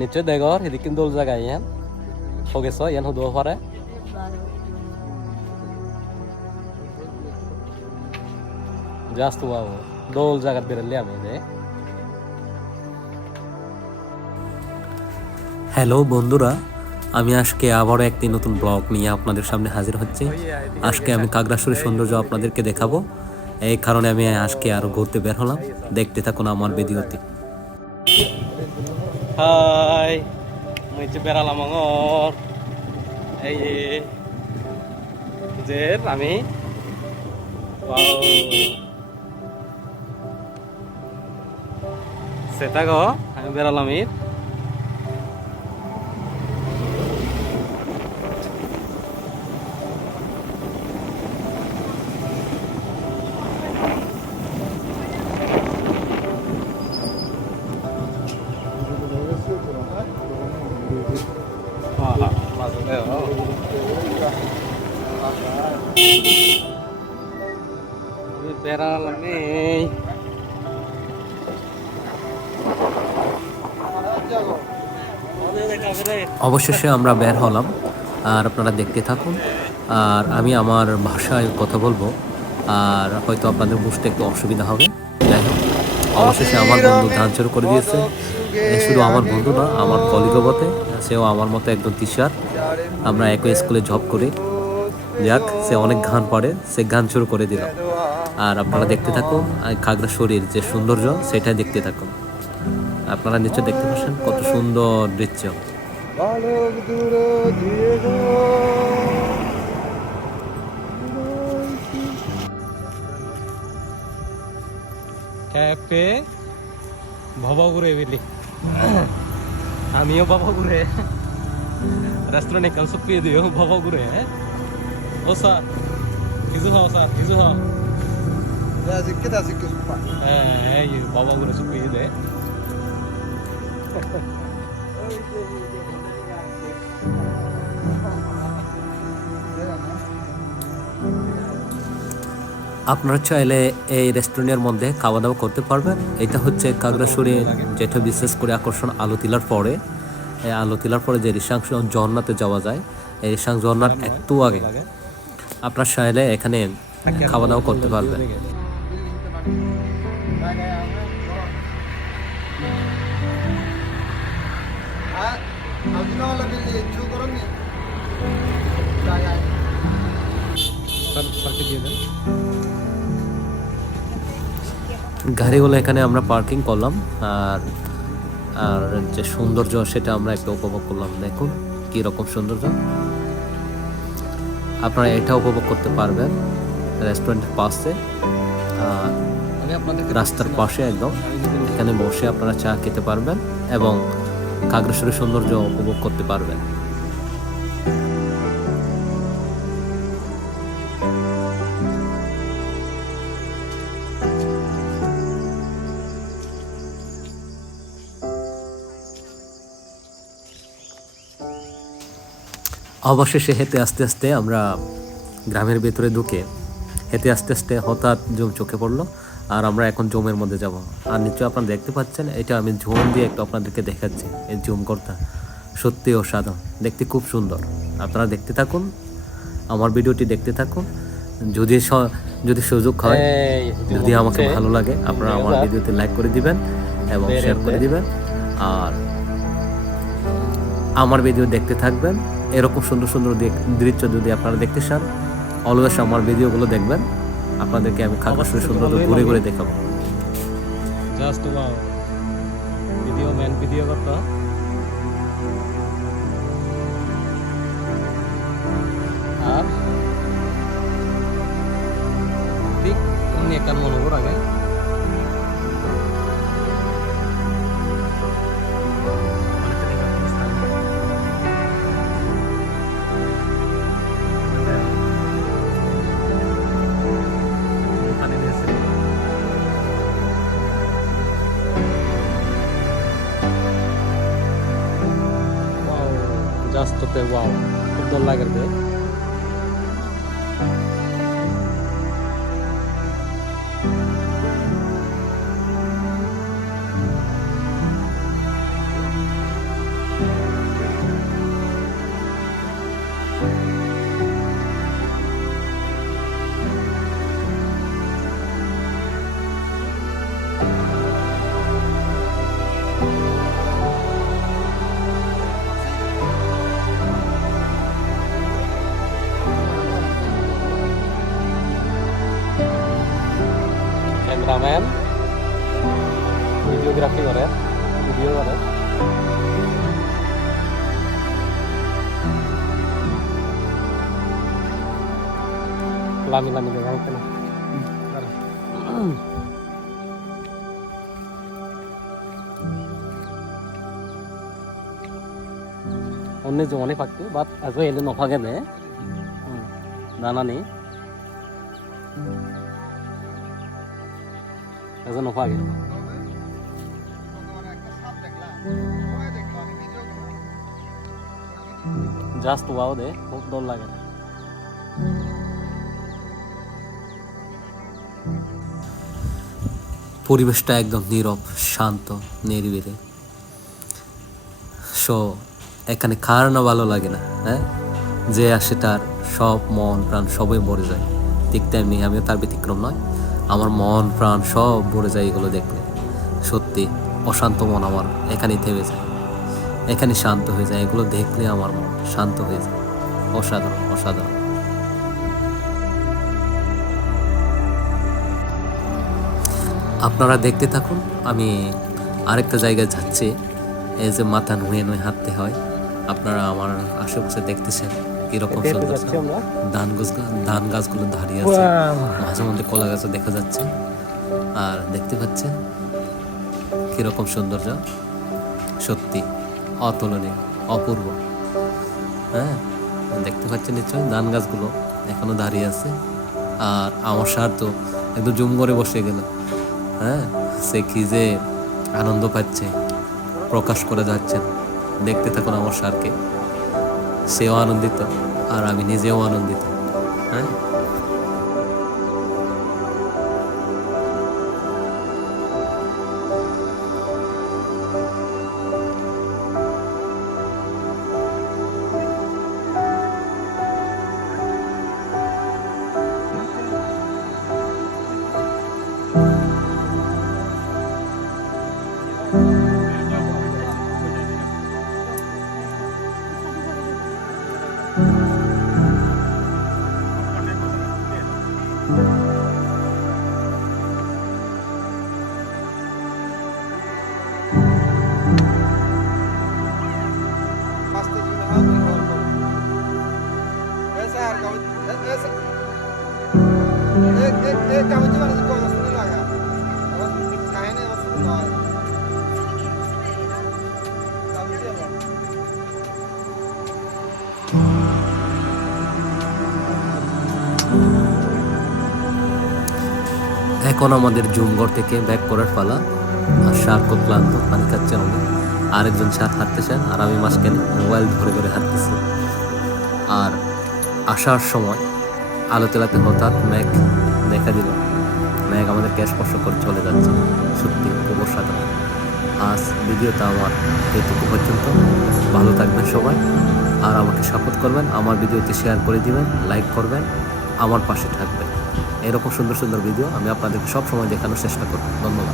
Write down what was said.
নিশ্চয় দেগর সেদিকে দোল জায়গা ইয়ান। হোগেছ ইয়ান হুদব পারে জাস্ট বাবু দোল জায়গা বেরোলে আমি যে হ্যালো বন্ধুরা আমি আজকে আবারও একটি নতুন ব্লগ নিয়ে আপনাদের সামনে হাজির হচ্ছি। আজকে আমি কাগড়াছড়ির সৌন্দর্য আপনাদেরকে দেখাবো। এই কারণে আমি আজকে আরও ঘুরতে বের হলাম। দেখতে থাকুন আমার ভিডিওতে হাই, মই যে বেড়ালাম এই যে আমি সেটা গো, আমি বেড়ালাম অবশেষে আমরা বের হলাম, আর আপনারা দেখতে থাকুন। আর আমি আমার ভাষায় কথা বলব, আর হয়তো আপনাদের বুঝতে একটু অসুবিধা হবে। যাই হোক, অবশেষে আমার বন্ধু ধান শুরু করে দিয়েছে। শুধু আমার বন্ধু না, আমার কলিগও বটে সেও আমার মতো একজন টিচার আমরা একই স্কুলে জব করি। যাক সে অনেক গান পড়ে সে গান শুরু করে দিল। আর আপনারা দেখতে থাকুন আর শরীর যে সৌন্দর্য সেটাই দেখতে থাকুন। আপনারা নিশ্চয় দেখতে পাচ্ছেন কত সুন্দর গো। ক্যাফে ভবাগুড়ে বেলি। আমিও ভবাগুড়ে। রেস্টুরেন্টে কাল সব পেয়ে দিও ভবাগুড়ে ও স্যার কিছু হও স্যার কিছু হও. হ্যাঁ সব আপনারা চাইলে এই রেস্টুরেন্টের মধ্যে খাওয়া দাওয়া করতে পারবেন। এটা হচ্ছে কাগড়াছড়ির যেটা বিশেষ করে আকর্ষণ আলো তিলার পরে। এই আলো তিলার পরে যে রিসাং ঝর্ণাতে যাওয়া যায় এই রিসাং ঝর্ণার একটু আগে। আপনার চাইলে এখানে খাওয়া দাওয়া করতে পারবেন. গাড়িগুলো এখানে আমরা পার্কিং করলাম, আর আর যে সৌন্দর্য সেটা আমরা একটু উপভোগ করলাম দেখুন, কি রকম সৌন্দর্য আপনারা এটা উপভোগ করতে পারবেন। রেস্টুরেন্টের পাশে। রাস্তার পাশে একদম। এখানে বসে আপনারা চা খেতে পারবেন এবং কাগ্রেশ্বরের সৌন্দর্য উপভোগ করতে পারবেন। অবশেষে হেঁটে আস্তে আস্তে আমরা গ্রামের ভেতরে ঢুকে হেঁটে আস্তে আস্তে হঠাৎ জুম চোখে পড়ল আর আমরা এখন জুমের মধ্যে যাব। আর নিশ্চয় আপনারা দেখতে পাচ্ছেন এটা আমি ঝুম দিয়ে একটু আপনাদেরকে দেখাচ্ছি এই জুম করতে। সত্যি অসাধারণ দেখতে খুব সুন্দর। আপনারা দেখতে থাকুন আমার ভিডিওটি দেখতে থাকুন। যদি যদি সুযোগ হয় যদি আমাকে ভালো লাগে আপনারা আমার ভিডিওতে লাইক করে দিবেন এবং শেয়ার করে দিবেন। আর আমার ভিডিও দেখতে থাকবেন। এরকম সুন্দর সুন্দর দৃশ্য যদি আপনারা দেখতে চান অলওয়েজ আমার ভিডিওগুলো দেখবেন। আপনাদেরকে আমি খাগড়াছড়ি সুন্দর ঘুরে ঘুরে দেখাবো। Just wow. Video man video করতো। আর ঠিক অন্য একটা মনোবর আগে। জাস্ট ওতে ওয়াও খুব ভালো লাগে রে ভিডিওগ্রাফি করে ভিডিও করে লামি লামি দেখা হচ্ছে না পাকতো বাট আজি এনে নফাকে দে আমি ভিডিও জাস্ট ওয়াও দে খুব দল লাগে পরিবেশটা একদম নীরব শান্ত নিরিবিলি। সো এখানে কার না ভালো লাগে না হ্যাঁ? যে আসে তার সব মন প্রাণ সবই মরে যায়। ঠিক তেমনি আমিও তার ব্যতিক্রম নয়। আমার মন, প্রাণ সব ভরে যায় এগুলো দেখলে। সত্যি, অশান্ত মন আমার এখানেই থেমে যায়। এখানে শান্ত হয়ে যায়, এগুলো দেখলে আমার মন শান্ত হয়ে যায়। অসাধারণ অসাধারণ। আপনারা দেখতে থাকুন, আমি আরেকটা জায়গায় যাচ্ছি। এই যে মাথা নুয়ে নুয়ে হাঁটতে হয়। আপনারা আমার আশেপাশে দেখতেছেন। কীরকম সুন্দর ধান গাছ ধান গাছগুলো দাঁড়িয়ে আছে। মাঝে মধ্যে কলা গাছও দেখা যাচ্ছে। আর দেখতে পাচ্ছেন কীরকম সৌন্দর্য সত্যি অতুলনীয় অপূর্ব। হ্যাঁ দেখতে পাচ্ছেন নিশ্চয় ধান গাছগুলো এখনও দাঁড়িয়ে আছে। আর আমার সার তো একদম জুম করে বসে গেল। হ্যাঁ সে কি যে আনন্দ পাচ্ছে প্রকাশ করে যাচ্ছেন। দেখতে থাকুন আমার সারকে। সেও আনন্দিত আর আমি নিজেও আনন্দিত হ্যাঁ? এখন আমাদের জুমঘর থেকে ব্যাক করার পালা, আর সার খুব ক্লান্ত, পানি খাচ্ছে অনেক আরেকজন সার হাঁটতেছেন আর আমি মাঝখানে মোবাইল ধরে ধরে হাঁটতেছি। আর আসার সময় আলো তেলাতে হঠাৎ মেঘ দেখা দিল। মেঘ ক্যাশ স্পর্শ করে চলে যাচ্ছে। সত্যি অসাধারণ। আজ ভিডিওটা আমার এইটুকু পর্যন্ত। ভালো থাকবেন সবাই। আর আমাকে সাপোর্ট করবেন, আমার ভিডিওতে শেয়ার করে দিবেন লাইক করবেন, আমার পাশে থাকবেন। এরকম সুন্দর সুন্দর ভিডিও আমি আপনাদেরকে সবসময় দেখানোর চেষ্টা করব। ধন্যবাদ।